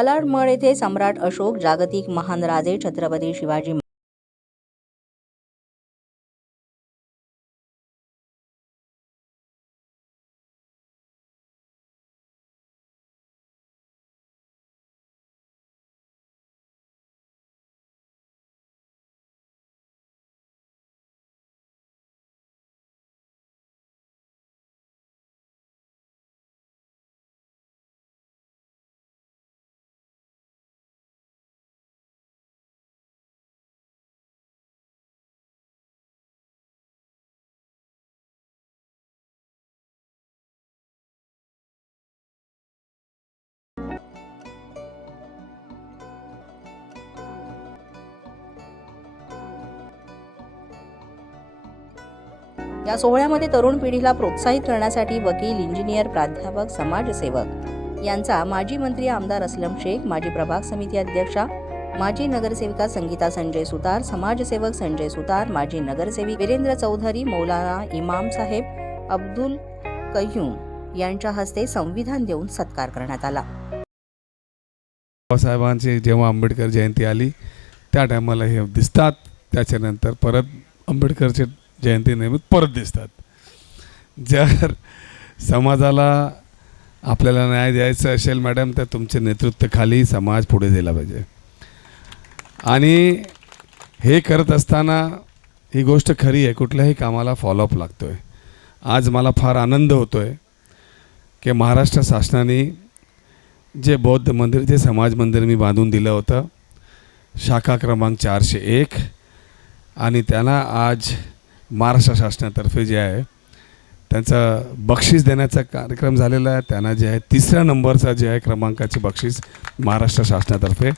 मालाडमळ येथे सम्राट अशोक जागतिक महान राजे छत्रपती शिवाजी या सोहळ्यामध्ये तरुण पिढीला प्रोत्साहित करण्यासाठी वकील इंजिनियर प्राध्यापक समाजसेवक यांचा माजी मंत्री आमदार असलम शेख माजी प्रभाग समिती अध्यक्षा माजी नगरसेविका संगीता संजय सुतार समाजसेवक संजय सुतार माजी नगरसेविक वीरेंद्र चौधरी मौलाना इमाम साहेब अब्दुल कयूम यांच्या हस्ते संविधान देऊन सत्कार करण्यात आला. बाबासाहेबांची जेव्हा आंबेडकर जयंती आली त्या टायमाला हे दिसतात. त्याच्यानंतर परत आंबेडकरचे जयंती परत दिसतात. जर समाजाला आपल्याला न्याय द्यायचा असेल मॅडम तर तुमचे नेतृत्वाखाली समाज पुढे दिला पाहिजे. आणि हे करत असताना ही गोष्ट खरी आहे कुठल्याही कामाला फॉलोअप लागतो आहे आज मला फार आनंद होतो आहे की महाराष्ट्र शासनाने जे बौद्ध मंदिर जे समाज मंदिर मी बांधून दिलं होतं शाखा क्रमांक चारशे एक आणि त्यांना आज महाराष्ट्र शासनातर्फे जे आहे त्यांचं बक्षीस देण्याचा कार्यक्रम झालेला आहे. त्यांना जे आहे तिसऱ्या नंबरचा जे आहे क्रमांकाची बक्षीस महाराष्ट्र शासनातर्फे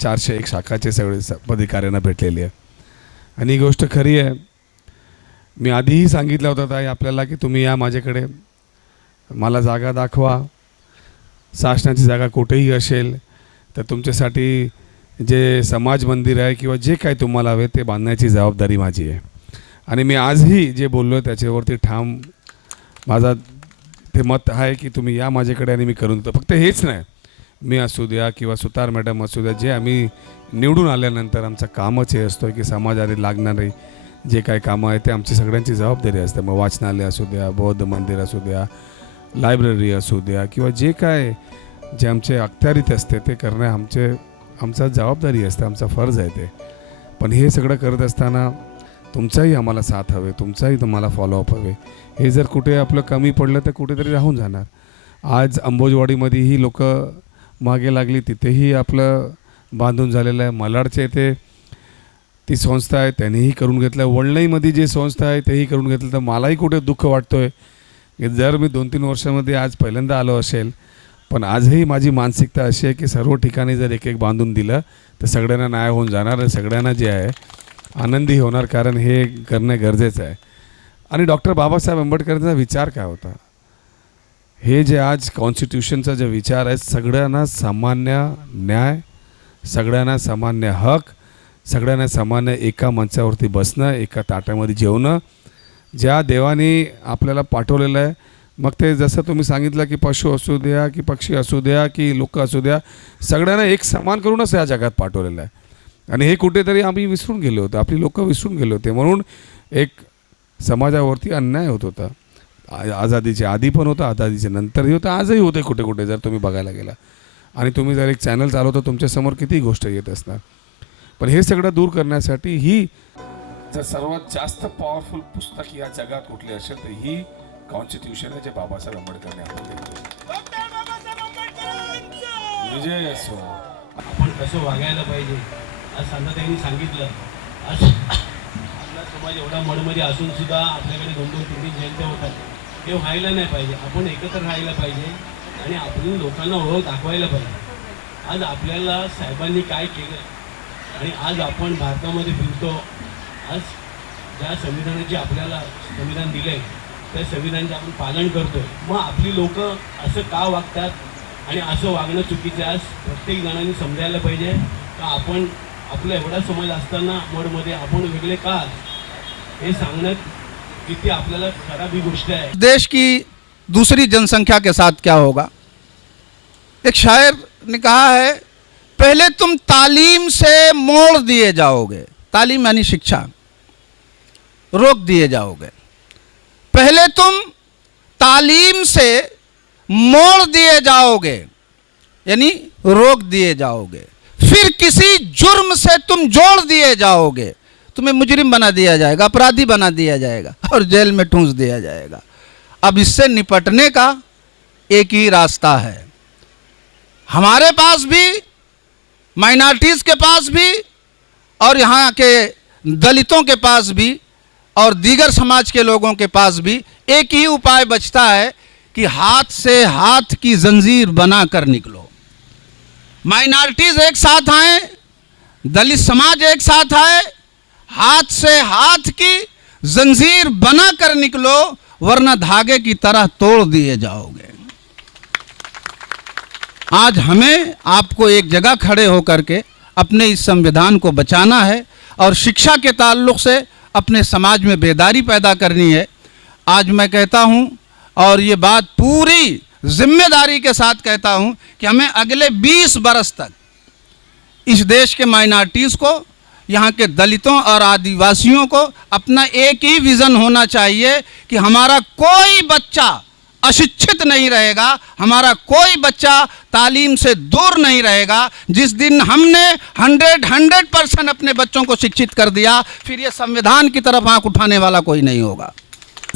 चारशे एक शाखाचे सगळे स- भेटलेली आहे. आणि ही गोष्ट खरी आहे. मी आधीही सांगितलं होतं ताई आपल्याला की तुम्ही या माझ्याकडे. मला जागा दाखवा. शासनाची जागा कुठेही असेल तर तुमच्यासाठी जे समाज मंदिर आहे किंवा जे काय तुम्हाला हवे ते बांधण्याची जबाबदारी माझी आहे. आणि मी आजही जे बोललो त्याच्यावरती ठाम माझा ते मत आहे की तुम्ही या माझ्याकडे आणि मी करून देतो. फक्त हेच नाही. मी असू द्या किंवा सुतार मॅडम असू द्या जे आम्ही निवडून आल्यानंतर आमचं कामच हे असतो की समाजाने लागणारे जे काही कामं आहे ते आमची सगळ्यांची जबाबदारी असते. मग वाचनालय असू द्या बौद्ध मंदिर असू द्या लायब्ररी असू द्या किंवा जे काय जे आमचे अखत्यारीत असते ते करणे आमचे आमचा जबाबदारी असते आमचा फर्ज आहे ते. पण हे सगळं करत असताना तुमचाही आम्हाला साथ हवे तुमचाही तुम्हाला फॉलोअप हवे. हे जर कुठे आपलं कमी पडलं तर कुठेतरी राहून जाणार. आज अंबोजवाडीमध्येही लोक मागे लागली तिथेही आपलं बांधून झालेलं आहे. मलाडच्या इथे ती संस्था आहे त्यांनीही करून घेतलं वळणईमध्ये जे संस्था आहे तेही करून घेतलं. तर मलाही कुठे दुःख वाटतो आहे की जर मी दोन तीन वर्षामध्ये आज पहिल्यांदा आलो असेल पण आजही माझी मानसिकता अशी आहे की सर्व ठिकाणी जर एक एक बांधून दिलं तर सगळ्यांना न्याय होऊन जाणार सगळ्यांना जे आहे आनंदी होणार कारण हे करणं गरजेचं आहे. आणि डॉक्टर बाबासाहेब आंबेडकरांचा विचार काय होता? हे जे आज कॉन्स्टिट्यूशनचा जे विचार आहे सगळ्यांना सामान्य न्याय सगळ्यांना सामान्य हक सगळ्यांना सामान्य एका मंचावरती बसणं एका ताटामध्ये जेवणं ज्या देवाने आपल्याला पाठवलेलं आहे. मग ते जसं तुम्ही सांगितलं की पशु असू द्या की पक्षी असू द्या की लोक असू द्या सगळ्यांना एक समान करूनच या जगात पाठवलेलं आहे. आणि हे कुठेतरी आम्ही विसरून गेलो होतो. आपली लोक विसरून गेले होते. म्हणून एक समाजावरती अन्याय होत होता. आ- आझादीच्या आधी पण होतं आझादीच्या नंतरही होतं आजही होते कुठे कुठे जर तुम्ही बघायला गेला. आणि तुम्ही जर एक चॅनल चालवता तुमच्यासमोर किती गोष्ट येत असणार. पण हे सगळं दूर करण्यासाठी ही जर सर्वात जास्त पॉवरफुल पुस्तक या जगात कुठली असेल तर ही कॉन्स्टिट्यूशन आहे जे बाबासाहेब आंबेडकरने आपल्याला. विजय असो. आपण कसं वागायला पाहिजे? आज सांगा त्यांनी सांगितलं. आज आपला समाज एवढा मडमध्ये असून सुद्धा आपल्याकडे दोन दोन तीन तीन जयंत्या होतात. हे व्हायला नाही पाहिजे. आपण एकत्र राहायला पाहिजे आणि आपण लोकांना ओळख दाखवायला पाहिजे. आज आपल्याला साहेबांनी काय केलं? आणि आज आपण भारतामध्ये फिरतो. आज ज्या संविधानाचे आपल्याला संविधान दिलं आहे त्या संविधानाचे आपण पालन करतोय. मग आपली लोक असं का वागतात? आणि असं वागणं चुकीचं आहे? आज प्रत्येक जणांनी समजायला पाहिजे का आपण आपला एवढा समाज असताना मडमध्ये आपण वेगळे का? हे सांगण्यात खराब ही गोष्ट आहे. देश की दूसरी जनसंख्या के साथ क्या होगा? एक शायर ने कहा है, पहले तुम तालीम से मोड़ दिए जाओगे। तालीम यानी शिक्षा। रोक दिए जाओगे। पहले तुम तालीम से मोड़ दिए जाओगे। यानी रोक दिए जाओगे। फिर किसी जुर्म से तुम जोड़ दिए जाओगे। तुम्हें मुजरिम बना दिया जाएगा, अपराधी बना दिया जाएगा और जेल में ठूंस दिया जाएगा। अब इससे निपटने का एक ही रास्ता है। हमारे पास भी, माइनॉरिटीज़ के पास भी और यहाँ के दलितों के पास भी और दीगर समाज के लोगों के पास भी एक ही उपाय बचता है कि हाथ से हाथ की जंजीर बनाकर निकलो। माइनॉरिटीज़ एक साथ आए, दलित समाज एक साथ आए, हाथ से हाथ की जंजीर बना कर निकलो, वरना धागे की तरह तोड़ दिए जाओगे। आज हमें आपको एक जगह खड़े होकर के अपने इस संविधान को बचाना है और शिक्षा के ताल्लुक से अपने समाज में बेदारी पैदा करनी है। आज मैं कहता हूँ, और ये बात पूरी ज़िम्मेदारी के साथ कहता हूँ कि हमें अगले 20 बरस तक इस देश के माइनॉरिटीज़ को, यहाँ के दलितों और आदिवासियों को अपना एक ही विज़न होना चाहिए कि हमारा कोई बच्चा अशिक्षित नहीं रहेगा, हमारा कोई बच्चा तालीम से दूर नहीं रहेगा। जिस दिन हमने हंड्रेड हंड्रेड परसेंट अपने बच्चों को शिक्षित कर दिया, फिर ये संविधान की तरफ़ आँख उठाने वाला कोई नहीं होगा।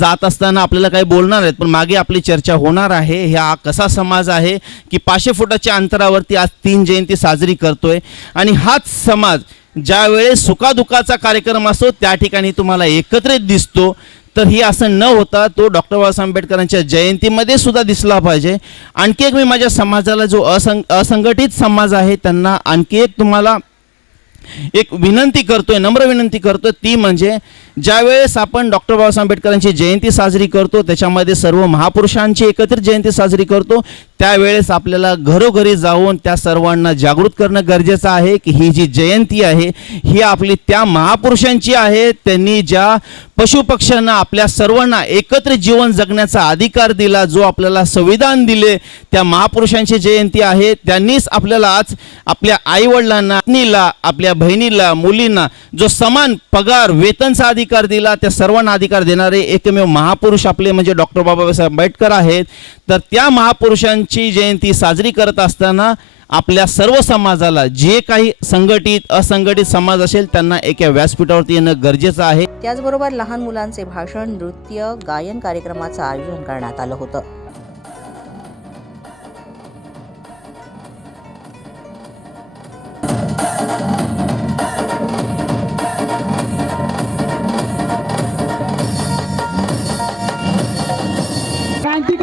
जात असताना आपल्याला काही बोलणार आहेत पण मागे आपली चर्चा होणार आहे. ह्या कसा समाज आहे की पाचशे फुटाच्या अंतरावरती आज तीन जयंती साजरी करतोय. आणि हाच समाज ज्या वेळेस सुखादुखाचा कार्यक्रम असतो त्या ठिकाणी तुम्हाला एकत्रित दिसतो. तर ही असं न होता तो डॉक्टर बाबासाहेब आंबेडकरांच्या जयंतीमध्ये सुद्धा दिसला पाहिजे. आणखी एक मी माझ्या समाजाला जो असं असंघटित समाज आहे त्यांना आणखी एक तुम्हाला एक विनंती करतोय नम्र विनंती करतोय ती म्हणजे ज्यावेळेस आपण डॉक्टर बाबासाहेब आंबेडकरांची जयंती साजरी करतो त्याच्यामध्ये सर्व महापुरुषांची एकत्रित जयंती साजरी करतो त्यावेळेस आपल्याला घरोघरी जाऊन त्या सर्वांना जागृत करणं गरजेचं आहे की ही जी जयंती आहे ही आपली त्या महापुरुषांची आहे त्यांनी ज्या पशुपक्ष्यांना आपल्या सर्वांना एकत्र जीवन जगण्याचा अधिकार दिला जो आपल्याला संविधान दिले त्या महापुरुषांची जयंती आहे त्यांनीच आपल्याला आज आपल्या आईवडिलांना पत्नीला आपल्या बहिणीला मुलींना जो समान पगार वेतनचा अधिकार दिला त्या सर्वांना अधिकार देणारे एकमेव महापुरुष आपले म्हणजे डॉक्टर बाबासाहेब आंबेडकर आहेत. तर त्या महापुरुषांची जयंती साजरी करत असताना आपल्या सर्व समाजाला जे काही संघटित असंघटित समाज असेल त्यांना एका व्यासपीठावरती येणं गरजेचं आहे. त्याचबरोबर लहान मुलांचे भाषण नृत्य गायन कार्यक्रमाचं आयोजन करण्यात आलं होतं.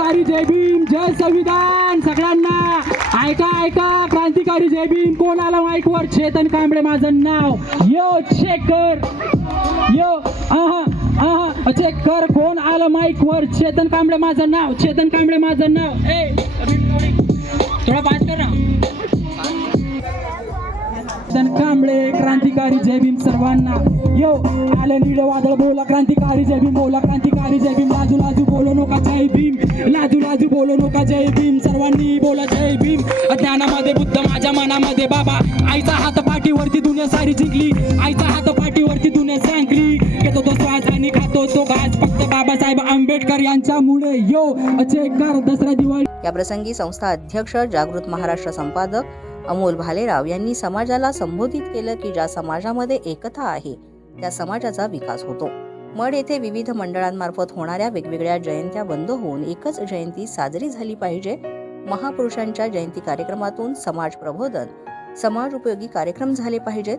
क्रांतिकारी जय भीम जय संविधान सगळ्यांना. ऐका ऐका क्रांतिकारी जय भीम कोण आला माईक वर चेतन कांबळे माझं नाव. यो चेक कर. यो आहा आहा चेक कर. कोण आलं माईक वर चेतन कांबळे माझं नाव. चेतन कांबळे माझं नाव. ए थोडा बात कर ना. कांबळे क्रांतिकारी जय भीम सर्वांना. यो आलं नीळ वादळ बोला क्रांतिकारी जय भीम बोला क्रांतिकारी जय भीम. लाजू लाजू बोलो नका जय भीम. लाजू लाजू बोलो नका जय भीम. सर्वांनी बोला जय भीम. ज्ञानामध्ये बुद्ध माझ्या मनामध्ये बाबा. आईचा हात पाठीवरती दुनिया सारी जिंकली. आईचा हात पाठीवरती दुनिया सांगली घेतो तो श्वास आणि खातो तो घास. फक्त बाबासाहेब आंबेडकर यांच्यामुळे. यो अचे कर दसरा दिवाळी. या प्रसंगी संस्था अध्यक्ष जागृत महाराष्ट्र संपादक अमोल भालेराव यांनी समाजाला संबोधित केलं की ज्या समाजामध्ये एकता आहे त्या समाजाचा विकास होतो. मड येथे विविध मंडळांमार्फत होणाऱ्या वेगवेगळ्या जयंत्या बंद होऊन एकच जयंती साजरी झाली पाहिजे. महापुरुषांच्या जयंती कार्यक्रमातून समाज प्रबोधन समाज उपयोगी कार्यक्रम झाले पाहिजेत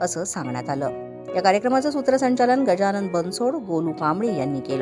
असं सांगण्यात आलं. या कार्यक्रमाचं सूत्रसंचालन गजानन बनसोड गोलू कांबळे यांनी केलं.